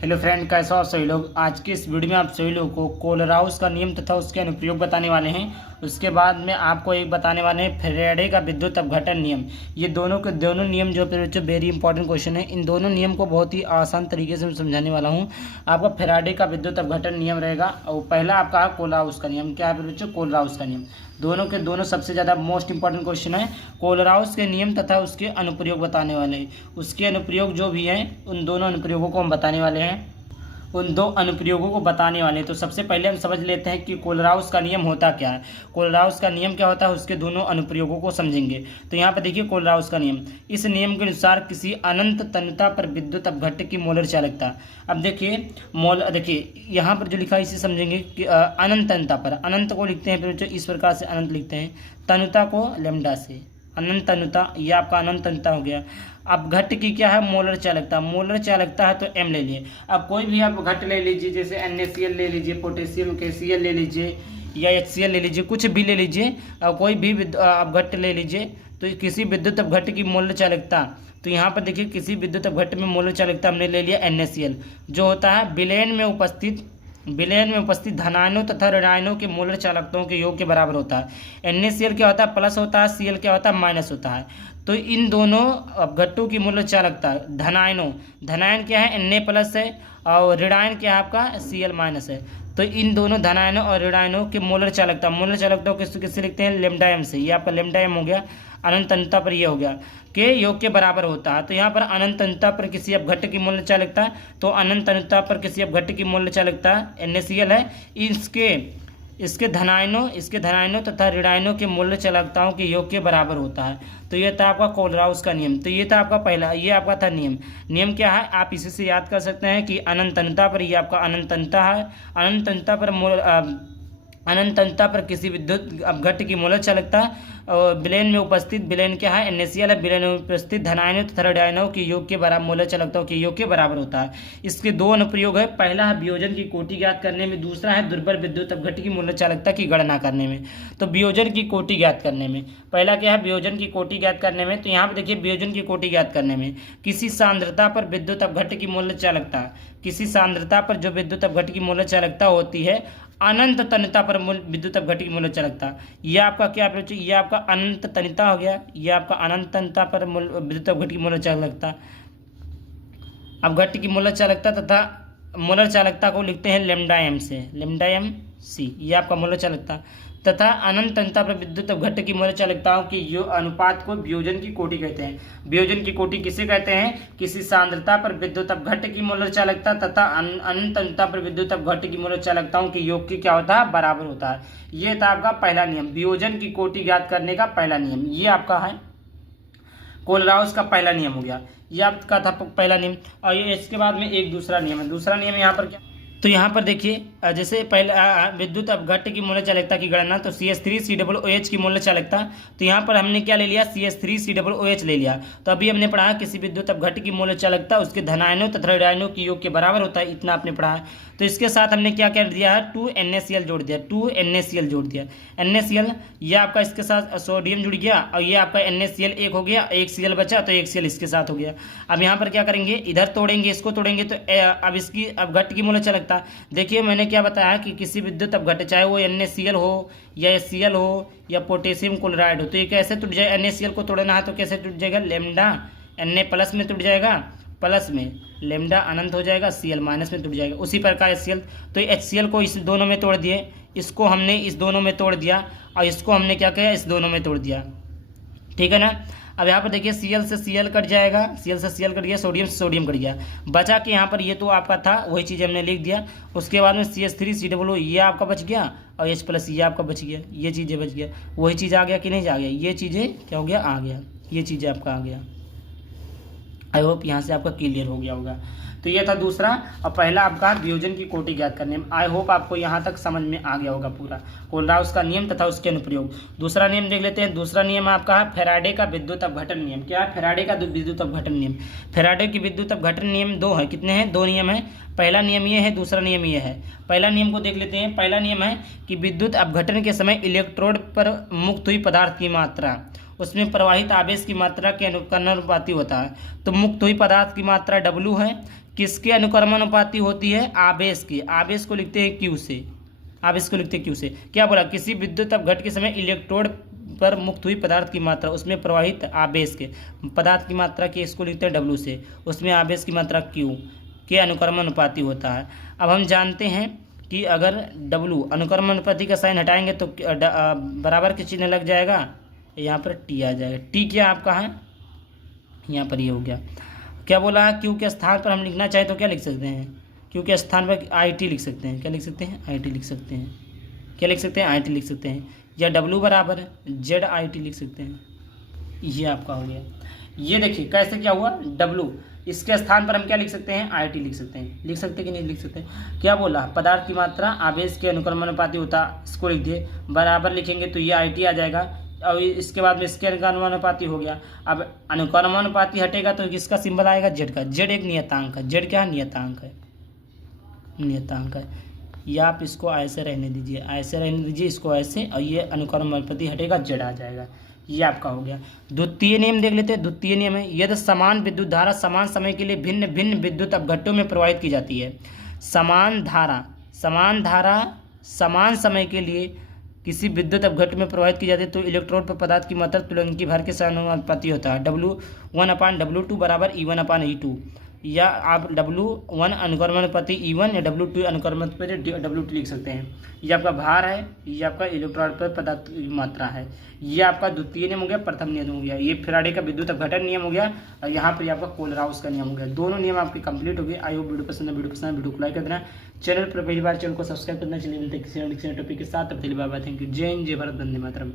Hello friend, कैसे हो आप सभी लोग। आज की इस वीडियो में आप सभी लोगों को कोलराउस का नियम तथा उसके अनुप्रयोग बताने वाले हैं। उसके बाद में आपको एक बताने वाले हैं फैराडे का विद्युत अपघटन नियम। ये दोनों के दोनों नियम जो वेरी इंपॉर्टेंट क्वेश्चन है। इन दोनों नियम को बहुत ही आसान तरीके से मैं समझाने वाला हूँ। आपका फैराडे का विद्युत अपघटन नियम रहेगा और पहला आपका कोलराउस का नियम। क्या है बच्चों? कोलराउस का नियम। दोनों के दोनों सबसे ज़्यादा मोस्ट इंपॉर्टेंट क्वेश्चन है। कोलराउस के नियम तथा उसके अनुप्रयोग बताने वाले हैं। उसके अनुप्रयोग जो भी हैं उन दोनों अनुप्रयोगों को हम बताने वाले हैं। उन दो अनुप्रयोगों को बताने वाले हैं। तो सबसे पहले हम समझ लेते हैं कि कोलराउस का नियम होता क्या है। कोलराउस का नियम क्या होता है, उसके दोनों अनुप्रयोगों को समझेंगे। तो यहाँ पर देखिए कोलराउस का नियम। इस नियम के अनुसार किसी अनंत तन्यता पर विद्युत अपघट्य की मोलर चालकता। अब देखिए यहाँ पर जो लिखा है इसे समझेंगे कि अनंत तन्यता पर। अनंत को लिखते हैं फिर इस प्रकार से अनंत लिखते हैं, तन्यता को लैम्डा से। अनंत तन्यता, यह आपका अनंत तन्यता हो गया। अब घट की क्या है? मोलर चालकता। मोलर चालकता है तो एम ले लिए। अब कोई भी आप घट ले लीजिए, जैसे NaCl ले लीजिए, पोटेशियम KCl ले लीजिए या HCl ले लीजिए, कुछ भी ले लीजिए। कोई भी आप घट ले लीजिए तो किसी विद्युत अपघट्य की मोलर चालकता। तो यहाँ पर देखिए किसी विद्युत अपघट्य में मोलर चालकता हमने ले लिया NaCl, जो होता है विलयन में उपस्थित धनायनों तथा ऋणायनों के मोलर चालकताओं के योग के बराबर होता है। NaCl क्या होता है? प्लस होता है। Cl क्या होता है? माइनस होता है। तो इन दोनों अपघट्यों की मोलर चालकता, धनायन क्या है? Na प्लस है और ऋणायन क्या है आपका? Cl माइनस है। तो इन दोनों धनायनों और ऋणायनों के मोलर चालकता किससे लिखते हैं? लैम्डा एम से। ये आपका लैम्डा एम हो गया। अनंत तन्यता पर ये हो गया के योग के बराबर होता है। तो यहाँ पर अनंत तन्यता पर किसी अपघट्य की मोलर चालकता, तो अनंत तन्यता पर किसी अपघट्य की मोलर चालकता NaCl है। इसके धनायनों तथा ऋणायनों के मोलर चालकताओं के योग के बराबर होता है। तो ये था आपका कोलराउस का नियम। तो ये था आपका पहला, ये आपका था नियम क्या है? आप इसी से याद कर सकते हैं कि अनंत तन्यता पर, ये आपका अनंत तन्यता है। अनंत तन्यता पर किसी विद्युत अपघट्य की मोलर चालकता और विलयन क्या है? NaCl है। विलयन में उपस्थित धनायनों तथा ऋणायनों के योग के बराबर, मोलर चालकताओं के योग के बराबर होता है। इसके दो अनुप्रयोग है। पहला है वियोजन की कोटि ज्ञात करने में, दूसरा है दुर्बल विद्युत अपघट्य की मोलर चालकता की गणना करने में। तो वियोजन की कोटि ज्ञात करने में पहला क्या है? वियोजन की कोटि ज्ञात करने में। तो यहाँ पर देखिए वियोजन की कोटि ज्ञात करने में किसी सांद्रता पर विद्युत अपघट्य की मोलर चालकता, किसी सांद्रता पर जो विद्युत अपघट्य की मोलर चालकता होती है, अनंत तन्यता पर विद्युत अपघट्य की मोलर चालकता। यह आपका क्या? यह आपका अनंत तन्यता हो गया। यह आपका अनंत तन्यता पर विद्युत अपघट्य की मोलर चालकता, अपघट्य की मोलर चालकता तथा मोलर चालकता को लिखते हैं लैम्डा एम से, लैम्डा एम सी। यह आपका मोलर चालकता तथा अनंत तन्यता पर विद्युत अपघट्य की मोलर चालकताओं के अनुपात को वियोजन की कोटि कहते हैं। वियोजन की कोटि किसे कहते हैं? किसी सांद्रता पर विद्युत अपघट्य की मोलर चालकता तथा अनंत तन्यता पर विद्युत अपघट्य की मोलर चालकताओं के योग की क्या होता है? बराबर होता है। ये था आपका पहला नियम, वियोजन की कोटि ज्ञात करने का पहला नियम। ये आपका है कोलराउस का पहला नियम हो गया। ये आपका था पहला नियम। और ये इसके बाद में एक दूसरा नियम है। दूसरा नियम यहाँ पर क्या? तो यहाँ पर देखिए जैसे पहले विद्युत अपघट्य की मोलर चालकता की गणना, तो CH3COOH की मोलर चालकता। तो यहाँ पर हमने क्या ले लिया? CH3COOH ले लिया। तो अभी हमने पढ़ा किसी विद्युत अपघट्य की मोलर चालकता उसके धनायनों तथा ऋणायनों के योग के बराबर होता है। इतना आपने पढ़ा है। तो इसके साथ हमने क्या कर दिया है? 2NaCl जोड़ दिया। 2NaCl जोड़ दिया। NaCl ये आपका इसके साथ सोडियम जुड़ गया और ये आपका NaCl एक हो गया, एक Cl बचा तो एक Cl इसके साथ हो गया। अब यहाँ पर क्या करेंगे? इधर तोड़ेंगे, इसको तोड़ेंगे तो अब इसकी अपघट्य की मोलर चालकता। देखिए मैंने क्या बताया कि किसी विद्युत अपघट्य, चाहे वो NaCl हो या Cl हो या पोटेशियम क्लोराइड हो, तो ये कैसे टूट जाए? NaCl को तोड़ना है तो कैसे टूट जाएगा? लैम्डा Na प्लस में टूट जाएगा, प्लस में लैम्डा अनंत हो जाएगा, Cl माइनस में टूट जाएगा। उसी प्रकार HCl, तो HCl को इस दोनों में तोड़ दिए, इसको हमने इस दोनों में तोड़ दिया और इसको हमने क्या किया? इस दोनों में तोड़ दिया। ठीक है ना? अब यहाँ पर देखिए Cl से Cl कट जाएगा, Cl से Cl कट गया, सोडियम से सोडियम कट गया, बचा कि यहाँ पर ये तो आपका था वही चीज़ हमने लिख दिया। उसके बाद में CH3COO ये आपका बच गया और H प्लस ये आपका बच गया। ये चीज़ें बच गया, वही चीज़ आ गया कि नहीं आ गया? ये चीज़ें क्या हो गया? आ गया। ये चीज़ें आपका आ गया। आई होप यहाँ से आपका क्लियर हो गया होगा। तो ये था दूसरा और पहला आपका वियोजन की कोटि ज्ञात करने में। आई होप आपको यहाँ तक समझ में आ गया होगा पूरा कोलराउस का नियम तथा उसके अनुप्रयोग। दूसरा नियम देख लेते हैं। दूसरा नियम आपका है फैराडे का विद्युत अपघटन नियम। क्या है? फैराडे का विद्युत अपघटन नियम। फैराडे की विद्युत अपघटन नियम दो है। कितने हैं? दो नियम है। पहला नियम ये है, दूसरा नियम ये है। पहला नियम को देख लेते हैं। पहला नियम है कि विद्युत अपघटन के समय इलेक्ट्रोड पर मुक्त हुई पदार्थ की मात्रा उसमें प्रवाहित आवेश की मात्रा के अनुपाती होता है। तो मुक्त हुई पदार्थ की मात्रा W है, किसके अनुक्रमानुपाती होती है? आवेश की। आवेश को लिखते हैं क्यू से, आवेश को लिखते हैं क्यू से। क्या बोला? किसी विद्युत अपघट के समय इलेक्ट्रोड पर मुक्त हुई पदार्थ की मात्रा, उसमें प्रवाहित आवेश के पदार्थ की मात्रा के, इसको लिखते हैं डब्ल्यू से, उसमें आवेश की मात्रा क्यू के अनुक्रमानुपाती होता है। अब हम जानते हैं कि अगर डब्ल्यू अनुक्रमानुपाती का साइन हटाएंगे तो बराबर के चिन्ह लग जाएगा, यहाँ पर टी आ जाएगा। टी क्या आपका है? यहाँ पर ये हो गया। क्या बोला? क्यू के स्थान पर हम लिखना चाहे तो क्या लिख सकते हैं? क्यू के स्थान पर आई टी लिख सकते हैं। क्या लिख सकते हैं? आई टी लिख सकते हैं। क्या लिख सकते हैं? आई टी लिख सकते हैं। या डब्ल्यू बराबर जेड आई टी लिख सकते हैं। ये आपका हो गया। ये देखिए कैसे क्या हुआ? डब्ल्यू, इसके स्थान पर हम क्या लिख सकते हैं? आई टी लिख सकते हैं। लिख सकते कि नहीं लिख सकते? क्या बोला? पदार्थ की मात्रा आवेश के अनुक्रमानुपाती होता, इसको लिख दिए। बराबर लिखेंगे तो ये आई टी आ जाएगा, और इसके बाद में इसके अनुक्रमानुपाती हो गया। अब अनुक्रमानुपाती हटेगा तो किसका सिंबल आएगा? जेड का। जेड एक नियतांक है। जेड क्या है? नियतांक है, नियतांक है। या आप इसको ऐसे रहने दीजिए, ऐसे रहने दीजिए, इसको ऐसे, और ये अनुक्रमानुपाती हटेगा, जेड आ जाएगा। ये आपका हो गया। द्वितीय नियम देख लेते हैं। द्वितीय नियम है, यदि समान विद्युत धारा समान समय के लिए भिन्न भिन्न विद्युत अपघट्टों में प्रवाहित की जाती है। समान धारा समान समय के लिए किसी विद्युत अपघट्ट में प्रवाहित की जाती है तो इलेक्ट्रोड पर पदार्थ की मात्रा तुलनिकी भार के समानुपाती होता है। W1/W2 बराबर E1/E2। या आप W1 अनुक्रमानुपाती E1 या W2 अनुक्रमानुपाती W2 लिख सकते हैं। ये आपका भार है, ये आपका इलेक्ट्रोड पर पदार्थ की मात्रा है। ये आपका द्वितीय नियम हो गया, प्रथम नियम हो गया। ये फैराडे का विद्युत अपघटन नियम हो गया, और यहाँ पर आपका कोलराउस का नियम हो गया। दोनों नियम आपके कंप्लीट हो गए। आई होप वीडियो पसंद है, वीडियो को लाइक कर देना। चैनल पर पहली बार चैनल को सब्सक्राइब करना। चलिए मिलते हैं किसी टॉपिक के साथ। तब तक बाय बाय, थैंक यू। जय हिंद, जय भारत, वंदे मातरम।